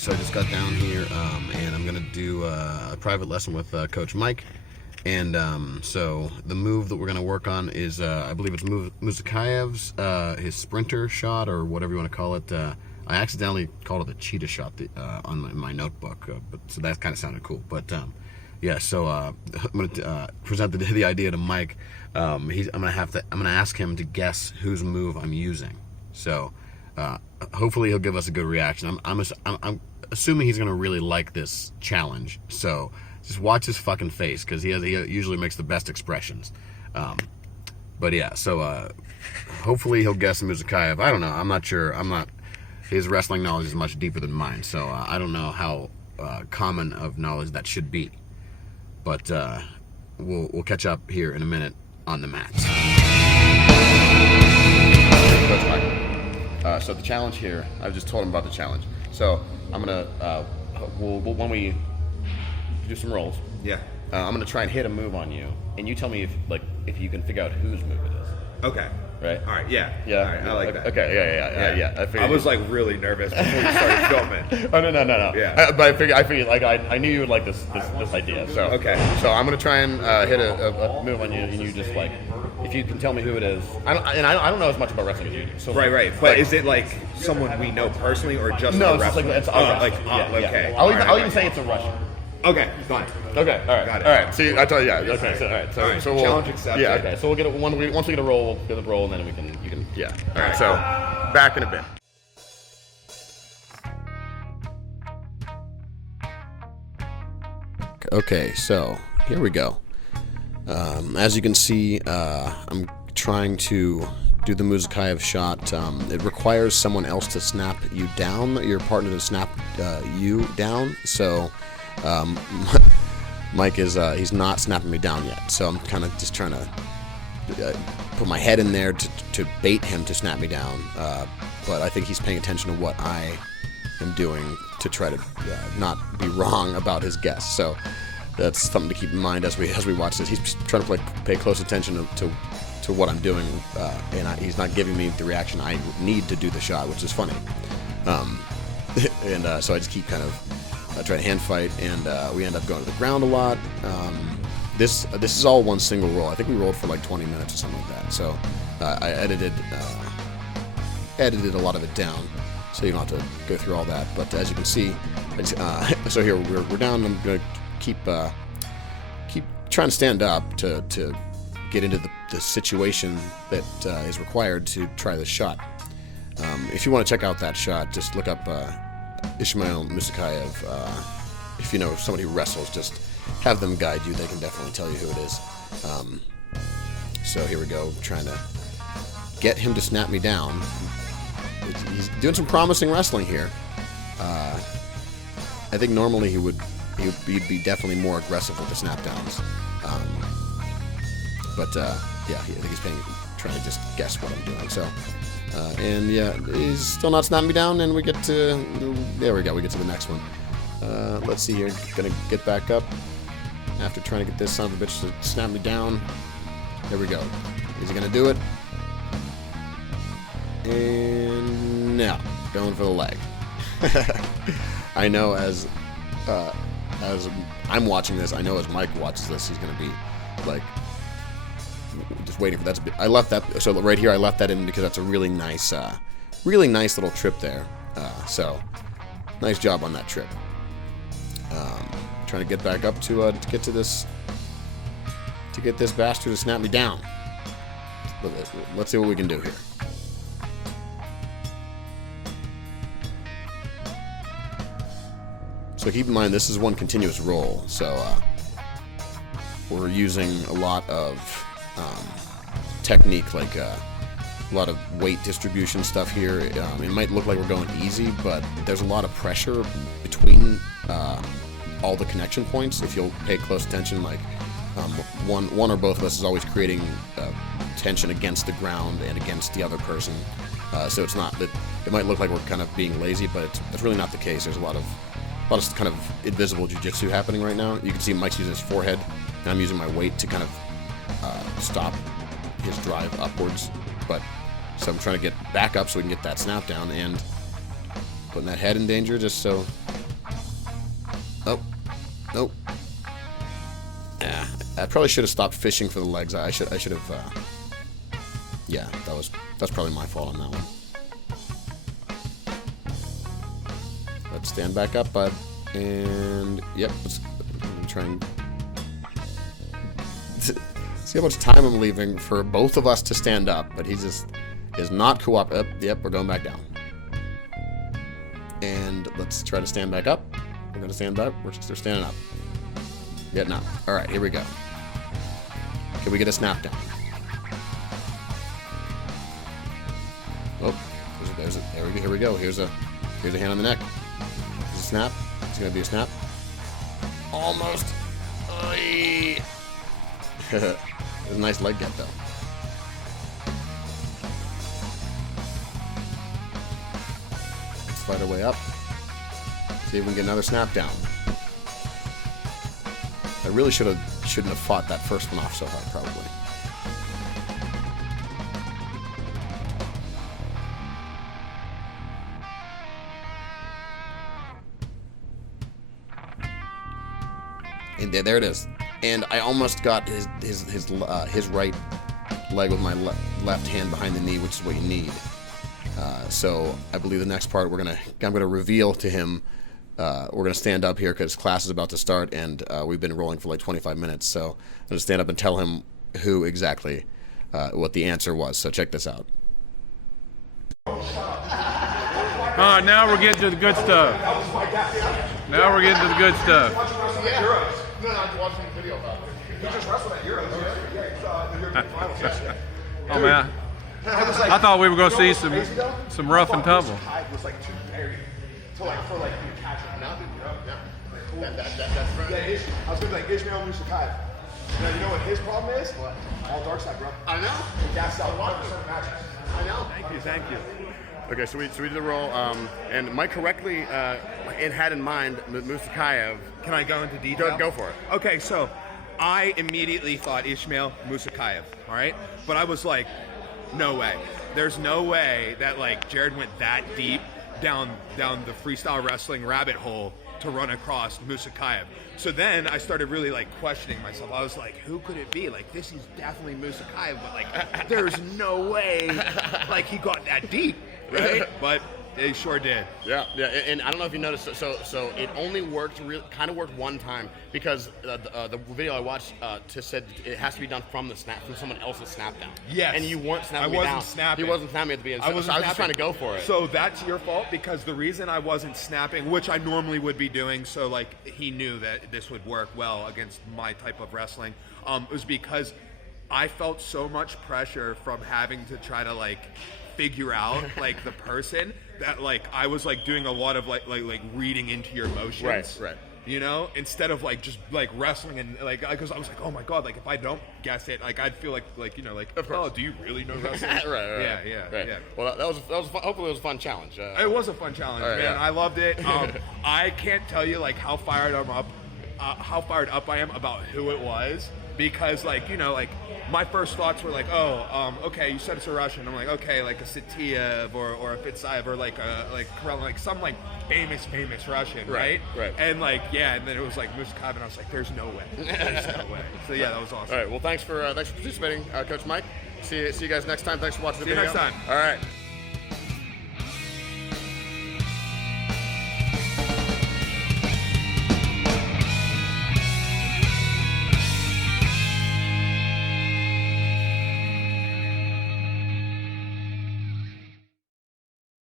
so I just got down here, and I'm gonna do a private lesson with Coach Mike. And so the move that we're gonna work on is, I believe it's Muzakayev's his sprinter shot, or whatever you want to call it. I accidentally called it a cheetah shot on my notebook, but so that kind of sounded cool. But yeah, so I'm gonna present the idea to Mike. I'm gonna ask him to guess whose move I'm using. So hopefully he'll give us a good reaction. I'm assuming he's gonna really like this challenge. So just watch his fucking face, because he usually makes the best expressions. But yeah, so hopefully he'll guess Muzakayev. I don't know. I'm not sure. His wrestling knowledge is much deeper than mine, so I don't know how common of knowledge that should be. But we'll catch up here in a minute on the mats. So the challenge here, I just told him about the challenge. So I'm gonna when we do some rolls. Yeah. I'm gonna try and hit a move on you, and you tell me if you can figure out whose move it is. Okay. Right. All right. Yeah. Yeah. All right. I like that. Okay. Yeah. I was like really nervous before you started filming. Oh no. Yeah. But I figured like I knew you would like this idea. So okay. So I'm gonna try and hit a move on you, and you just like, if you can tell me who it is. I don't know as much about wrestling as you do. So right. But is it like someone we know personally, or just no? A It's wrestler? like it's okay. I'll even say it's a Russian. Okay, fine. Okay, all right, got it. All right. See, I tell you, yeah. Okay, so all right, so we'll, challenge accepted. Yeah, okay. So we'll get it once we get a roll, we'll get a roll, and then you can. Yeah. All right. So back in a bit. Okay, so here we go. As you can see, I'm trying to do the Muzakayev shot. It requires someone else to snap you down, your partner to snap you down. So Mike is he's not snapping me down yet. So I'm kind of just trying to put my head in there to bait him to snap me down. But I think he's paying attention to what I am doing to try to not be wrong about his guess. So that's something to keep in mind as we watch this. He's trying to pay close attention to what I'm doing, and he's not giving me the reaction I need to do the shot, which is funny. And so I just keep kind of trying to hand fight, and we end up going to the ground a lot. This is all one single roll. I think we rolled for like 20 minutes or something like that. So I edited a lot of it down, so you don't have to go through all that. But as you can see, so here we're down. I'm gonna keep trying to stand up to get into the situation that is required to try this shot. If you want to check out that shot, just look up Ismail Muzakayev. If you know somebody who wrestles, just have them guide you. They can definitely tell you who it is. So here we go, trying to get him to snap me down. He's doing some promising wrestling here. I think normally he'd be definitely more aggressive with the snap downs. But yeah, I think he's trying to just guess what I'm doing. So, and yeah, he's still not snapping me down, and we get to, there we go, we get to the next one. Let's see here, gonna get back up after trying to get this son of a bitch to snap me down. There we go. Is he gonna do it? And no, going for the leg. I know as I'm watching this, I know as Mike watches this, he's gonna be like just waiting for that to be. I left that, so right here I left that in because that's a really nice little trip there. So nice job on that trip. Trying to get back up to get this bastard to snap me down. Let's see what we can do here. So keep in mind, this is one continuous roll, so we're using a lot of technique, like a lot of weight distribution stuff here. It might look like we're going easy, but there's a lot of pressure between all the connection points. If you'll pay close attention, like one or both of us is always creating tension against the ground and against the other person. So it's not that it might look like we're kind of being lazy, but it's really not the case. There's a lot of kind of invisible jiu-jitsu happening right now. You can see Mike's using his forehead, and I'm using my weight to kind of stop his drive upwards. But so I'm trying to get back up so we can get that snap down, and putting that head in danger just so Nope. Yeah, I probably should have stopped fishing for the legs. I should have. Yeah, that's probably my fault on that one. Let's stand back up, bud. And yep, let's try and see how much time I'm leaving for both of us to stand up. But he just is not cooperative. Yep, we're going back down. And let's try to stand back up. We're gonna stand up. We're standing up. Getting up. All right, here we go. Can we get a snap down? Oh, here we go. Here's a hand on the neck. There's a snap. It's gonna be a snap. Almost. It was a nice leg get though. Let's fight our way up. See if we can get another snap down. I really shouldn't have fought that first one off so hard, probably. And there it is. And I almost got his right leg with my left hand behind the knee, which is what you need. So I believe the next part I'm gonna reveal to him. We're gonna stand up here because class is about to start, and we've been rolling for like 25 minutes. So I'm gonna stand up and tell him who exactly what the answer was. So check this out. All right, now we're getting to the good stuff. Now we're getting to the good stuff. No, I'm watching the video about it. He just wrestled at Euros. Yeah, the finals yesterday. Oh man, I thought we were going to see some rough and tumble. Was like too very for like you catch it. Now, that's right. Yeah, I was gonna be like Ishmael Musakaev. Now you know what his problem is? What? All dark side, bro. I know. He gassed out 100% matches. I know. Thank you. Okay, so we did the roll, and Mike correctly had in mind Musakaev. Can I go into detail? Go for it. Okay, so I immediately thought Ishmael Musakaev, all right? But I was like, no way. There's no way that like Jared went that deep down the freestyle wrestling rabbit hole to run across Musakaev. So then I started really like questioning myself. I was like, who could it be? Like, this is definitely Musakaev, but like there's no way like he got that deep, right? But they sure did. Yeah, and I don't know if you noticed. So it only worked, kind of worked one time because the video I watched said it has to be done from someone else's snap down. Yes. And you weren't snapping me down. I wasn't snapping. He wasn't snapping at the beginning. I was just trying to go for it. So that's your fault because the reason I wasn't snapping, which I normally would be doing, so like he knew that this would work well against my type of wrestling, was because I felt so much pressure from having to try to like figure out like the person that like I was like doing a lot of like reading into your emotions, right, you know, instead of like just like wrestling and like because I was like, oh my god, like if I don't guess it, like I'd feel like you know like, oh, do you really know wrestling? right. Yeah. Well, that was hopefully it was a fun challenge. It was a fun challenge, man. Yeah. I loved it. I can't tell you like how fired up I am about who it was. Because, like, you know, like, my first thoughts were like, okay, you said it's a Russian. I'm like, okay, like a Satiev or a Fitsayev or like Karel, like some like famous Russian, right? Right. And like, yeah, and then it was like Musakaev, and I was like, there's no way. There's no way. So yeah, that was awesome. All right, well, thanks for participating, Coach Mike. See you guys next time. Thanks for watching the video. See you next time. All right.